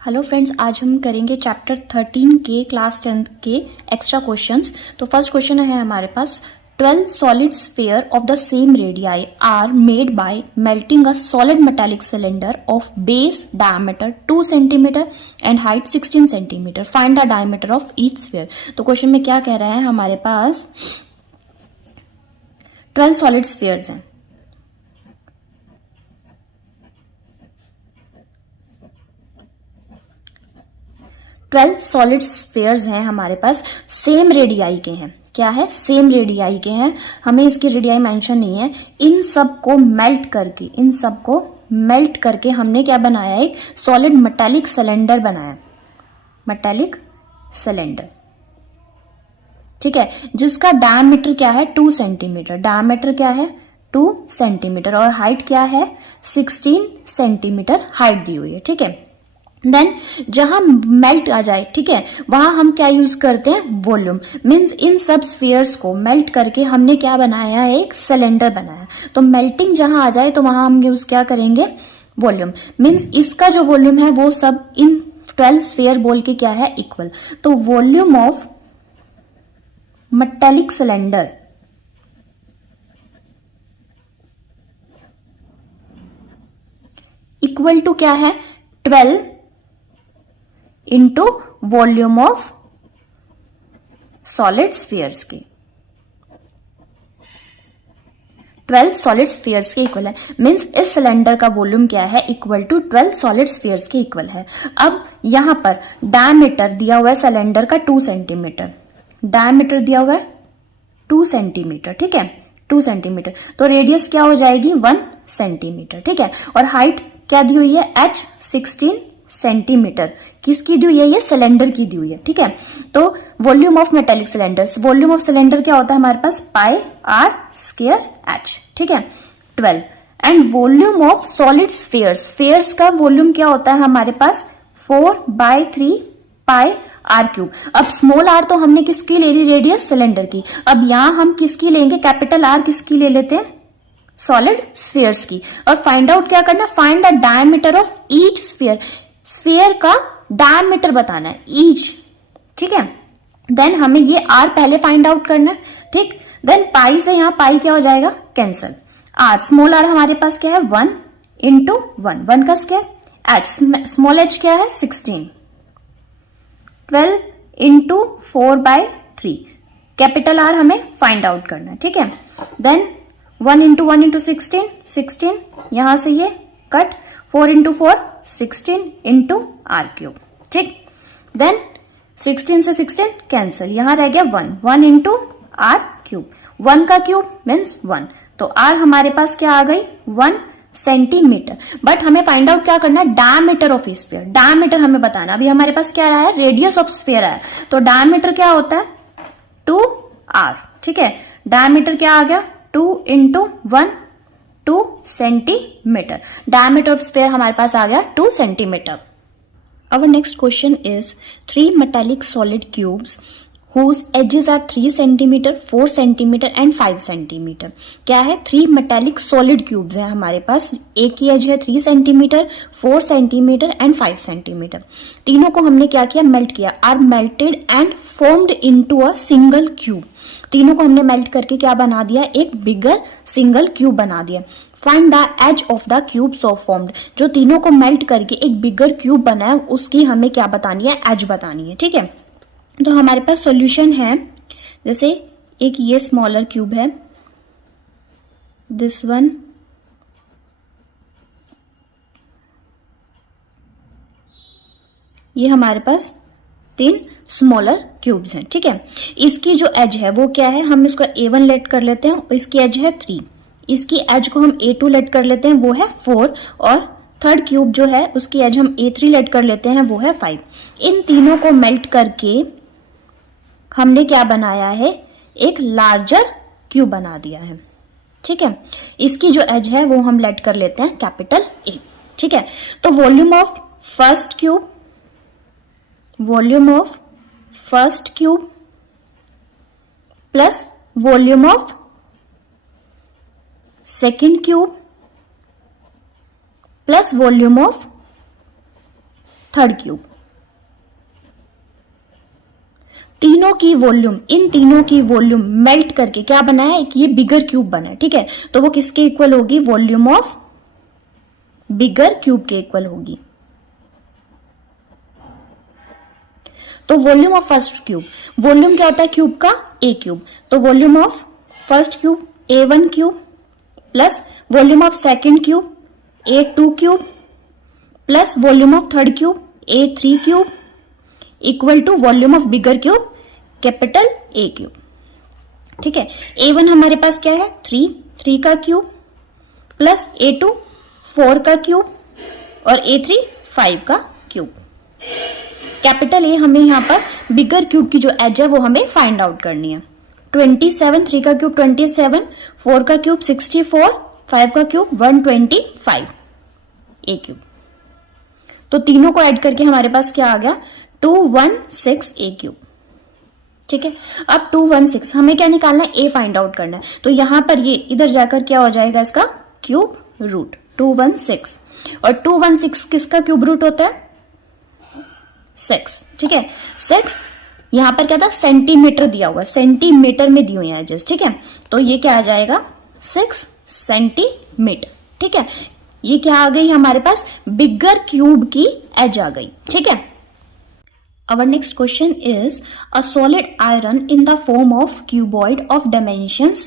Hello friends, आज हम करेंगे चैप्टर 13 के क्लास 10 के एक्स्ट्रा क्वेश्चंस। तो फर्स्ट क्वेश्चन है हमारे पास 12 solid sphere of the same radii are made by melting a solid metallic cylinder of base diameter 2 centimetre and height 16 centimetre. Find the diameter of each sphere. तो question में क्या कह रहे हैं, हमारे पास 12 सॉलिड स्फीयर्स हैं। ट्वेल्व सॉलिड स्फीयर्स हैं हमारे पास, सेम रेडियाई के हैं। क्या है? सेम रेडियाई के हैं। हमें इसकी रेडियाई मेंशन नहीं है। इन सब को मेल्ट करके हमने क्या बनाया? एक सॉलिड मेटालिक सिलेंडर बनाया। मेटालिक सिलेंडर, ठीक है, जिसका डायमीटर क्या है? 2 सेंटीमीटर। डायमीटर क्या है? 2 सेंटीमीटर और हाइट क्या है? 16 सेंटीमीटर हाइट दी हुई है, ठीक है। देन जहां मेल्ट आ जाए, ठीक है, वहां हम क्या यूज करते हैं? वॉल्यूम। मींस इन सब स्फीयर्स को मेल्ट करके हमने क्या बनाया? एक सिलेंडर बनाया। तो मेल्टिंग जहां आ जाए तो वहां हम यूज क्या करेंगे? वॉल्यूम। मींस इसका जो वॉल्यूम है वो सब इन 12 स्फीयर बोल के क्या है? इक्वल। तो volume of metallic cylinder equal to क्या है? 12 into volume of solid spheres के। 12 सॉलिड स्फीयर्स के इक्वल है। मींस इस सिलेंडर का वॉल्यूम क्या है? इक्वल टू 12 सॉलिड स्फीयर्स के इक्वल है। अब यहां पर डायमीटर दिया हुआ है सिलेंडर का 2 सेंटीमीटर। डायमीटर दिया हुआ है 2 सेंटीमीटर, ठीक है, 2 सेंटीमीटर। तो रेडियस क्या हो जाएगी? 1 सेंटीमीटर, ठीक है। और हाइट क्या दी हुई है? h 16 centimetre. किसकी दी हुई है? ये सिलेंडर की दी हुई है, ठीक है। तो volume of metallic cylinders, volume of cylinder क्या होता है हमारे पास? पाई आर स्क्वायर एच, ठीक है, 12। And volume of solid spheres, spheres का वॉल्यूम क्या होता है हमारे पास? 4/3 पाई आर क्यूब। अब स्मॉल आर तो हमने किसकी ले ली? रेडियस सिलेंडर की। अब यहां हम किसकी लेंगे? कैपिटल आर किसकी ले लेते हैं? सॉलिड स्फीयर्स की। और फाइंड आउट क्या करना? Find the diameter of each sphere. Sphere का डायमीटर बताना है, ईच, ठीक है। देन हमें ये आर पहले फाइंड आउट करना है, ठीक। देन पाई से यहां पाई क्या हो जाएगा? कैंसल। आर, स्मॉल आर हमारे पास क्या है? 1 इंटू 1 का स्क्वायर। एच, स्मॉल एच क्या है? 16। 12 इंटू 4/3। कैपिटल आर हमें फाइंड आउट करना है, ठीक है। देन 1 इंटू 1 इंटू 16 यहां से ये cut. 4 into 4 16 into r cube, ठीक। देन 16 से 16 कैंसल, यहां रह गया 1 इंटू आर क्यूब। 1 का क्यूब मीन्स 1। तो आर हमारे पास क्या आ गई? 1 सेंटीमीटर। बट हमें फाइंड आउट क्या करना है? Diameter of sphere. डायमीटर हमें बताना। अभी हमारे पास क्या आया है? रेडियस ऑफ स्फीयर आया। तो डायमीटर क्या होता है? 2r, ठीक है। डायमीटर क्या आ गया? 2 into 1, 2 centimetre. Diameter of sphere हमारे पास आ गया 2 centimetre. Our next question is 3 metallic solid cubes whose edges are 3 centimeter, 4 centimeter and 5 centimeter. क्या है? 3 metallic solid cubes है हमारे पास। एक की एज है 3 सेंटीमीटर, 4 सेंटीमीटर एंड 5 सेंटीमीटर। तीनों को हमने क्या किया? मेल्ट किया। Are melted and formed into a single cube. तीनों को हमने मेल्ट करके क्या बना दिया? एक बिगर सिंगल क्यूब बना दिया। Find the edge of the cube so formed. जो तीनों को मेल्ट करके एक बिगर क्यूब बनाया, उसकी हमें क्या बतानी है? एज बतानी है, ठीक है। तो हमारे पास सॉल्यूशन है, जैसे एक ये स्मॉलर क्यूब है, दिस वन, ये हमारे पास 3 स्मॉलर क्यूब्स हैं, ठीक है। इसकी जो एज है वो क्या है? हम इसको A1 लेट कर लेते हैं, इसकी एज है 3। इसकी एज को हम A2 लेट कर लेते हैं, वो है 4। और थर्ड क्यूब जो है उसकी एज हम A3 लेट कर लेते हैं, वो है 5। इन तीनों को मेल्ट करके हमने क्या बनाया है? एक लार्जर क्यूब बना दिया है, ठीक है। इसकी जो एज है वो हम लेट कर लेते हैं कैपिटल A, ठीक है। तो volume of first cube plus volume of second cube plus volume of third cube. तीनों की वॉल्यूम, इन तीनों की वॉल्यूम मेल्ट करके क्या बना है, एक ये बिगर क्यूब बना है, ठीक है। तो वो किसके इक्वल होगी, वॉल्यूम ऑफ बिगर क्यूब के इक्वल होगी। तो volume of first cube, volume क्या होता है क्यूब का, ए क्यूब। तो volume of first cube A1 cube plus volume of second cube A2 cube plus volume of third cube A3 cube equal to volume of bigger cube capital A cube, ठीक है। A1 हमारे पास क्या है, 3 का cube plus A2 4 का cube और A3 5 का cube. Capital A हमें यहाँ पर बिगर क्यूब की जो एज है वो हमें फाइंड आउट करनी है। 27, 3 का क्यूब 27, 4 का क्यूब 64, 5 का क्यूब 125 ए क्यूब। तो तीनों को ऐड करके हमारे पास क्या आ गया, 216 ए क्यूब, ठीक है। अब 216 हमें क्या निकालना है, ए फाइंड आउट करना है। तो यहां पर ये इधर जाकर क्या हो जाएगा, इसका क्यूब रूट 216। और 216 किसका क्यूब रूट होता है, 6, ठीक है। 6 यहां पर क्या था, सेंटीमीटर दिया हुआ है, सेंटीमीटर में दी हुई है एजेस, ठीक है। तो ये क्या आ जाएगा, 6 सेंटीमीटर, ठीक है। ये क्या आ गई हमारे पास, बिगर क्यूब की एज आ गई, ठीक है। Our next question is a solid iron in the form of cuboid of dimensions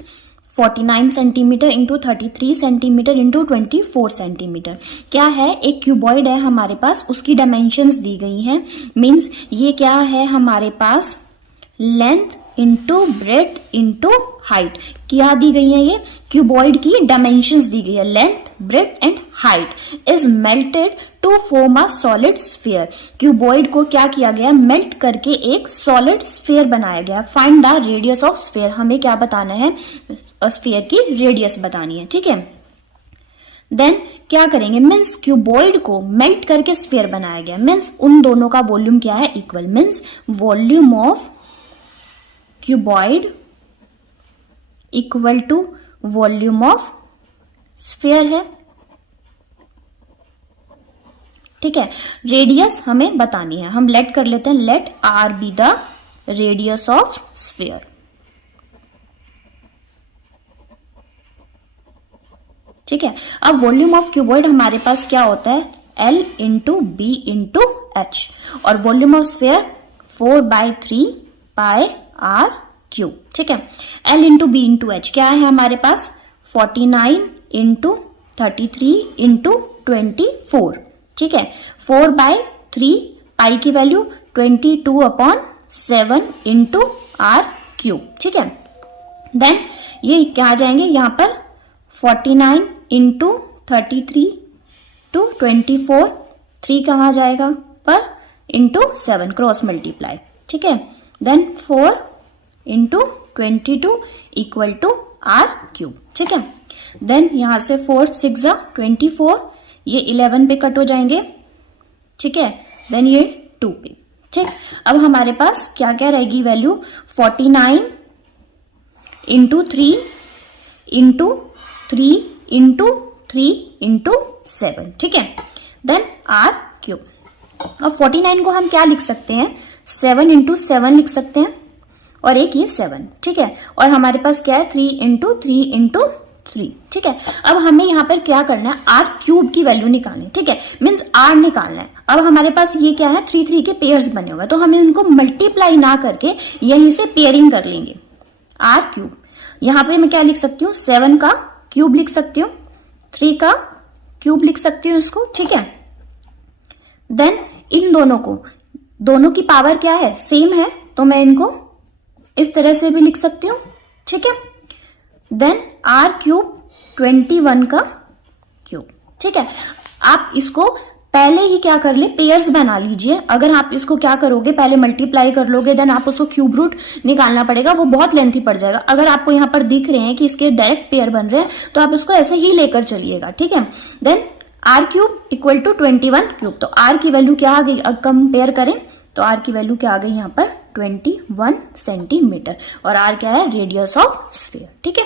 49 centimetre into 33 centimetre into 24 centimetre. क्या है, एक क्यूबॉइड है हमारे पास, उसकी डायमेंशंस दी गई हैं। मींस ये क्या है हमारे पास, length into breadth into height. क्या दी गई है, ये क्यूबॉइड की डायमेंशंस दी गई है, length breadth and height. Is melted to form a solid sphere. Cuboid को क्या किया गया, मेल्ट करके एक सॉलिड स्फीयर बनाया गया। Find the radius of sphere, हमें क्या बताना है, स्फीयर की रेडियस बतानी है, ठीक है। देन क्या करेंगे, मीन्स क्यूबॉइड को मेल्ट करके स्फीयर बनाया गया, मीन्स उन दोनों का वॉल्यूम क्या है, equal. Means volume of cuboid equal to volume of sphere है, ठीक है। रेडियस हमें बतानी है, हम लेट कर लेते हैं, let r be the radius of sphere, ठीक है। अब वॉल्यूम ऑफ क्यूबॉइड हमारे पास क्या होता है, L into B into H, और volume of sphere 4/3 pi r cube, ठीक है। L into B into H क्या है हमारे पास, 49 इंटू 33 इंटू 24, ठीक है। 4/3 पाई की वैल्यू 22/7 इंटू आर क्यूब, ठीक है। देन ये क्या आ जाएंगे यहाँ पर, 49 इंटू 33 टू 24, 3 कहाँ जाएगा पर इंटू 7 क्रॉस मल्टीप्लाई, ठीक है। Then 4 into 22 equal to r cube, ठीक है। देन यहां से 4 6 24, ये 11 पे कट हो जाएंगे, ठीक है। देन ये 2 पे, ठीक। अब हमारे पास क्या क्या रहेगी value, 49 into 3 into 3 into 3 into 7, ठीक है। Then r cube. अब 49 को हम क्या लिख सकते हैं, 7 इंटू 7 लिख सकते हैं, और एक ये 7, ठीक है। और हमारे पास क्या है, 3 इंटू 3 इंटू 3, ठीक है। अब हमें यहाँ पर क्या करना है, आर क्यूब की वैल्यू निकालनी, ठीक है। मीन्स आर निकालना है। अब हमारे पास ये क्या है, 3 3 के पेयर्स बने हुए, तो हमें उनको मल्टीप्लाई ना करके यहीं से पेयरिंग कर लेंगे, आर क्यूब। यहाँ पे मैं क्या लिख सकती हूँ, 7 का क्यूब लिख सकती हूँ, 3 का क्यूब लिख सकती हूँ इसको, ठीक है। देन इन दोनों को, दोनों की पावर क्या है, सेम है, तो मैं इनको इस तरह से भी लिख सकती हूँ, ठीक है। देन आर क्यूब 21 का क्यूब, ठीक है। आप इसको पहले ही क्या कर ले, पेयर्स बना लीजिए। अगर आप इसको क्या करोगे, पहले मल्टीप्लाई कर लोगे, देन आप उसको क्यूब रूट निकालना पड़ेगा, वो बहुत लेंथी पड़ जाएगा। अगर आपको यहाँ पर दिख रहे हैं कि इसके डायरेक्ट पेयर बन रहे हैं, तो आप इसको ऐसे ही लेकर चलिएगा, ठीक है। Then r cube equal to 21 cube, तो आर की वैल्यू क्या आ गई, अब कंपेयर करें तो आर की वैल्यू क्या आ गई यहाँ पर, 21 सेंटीमीटर, और आर क्या है, रेडियस ऑफ स्फीयर, ठीक है।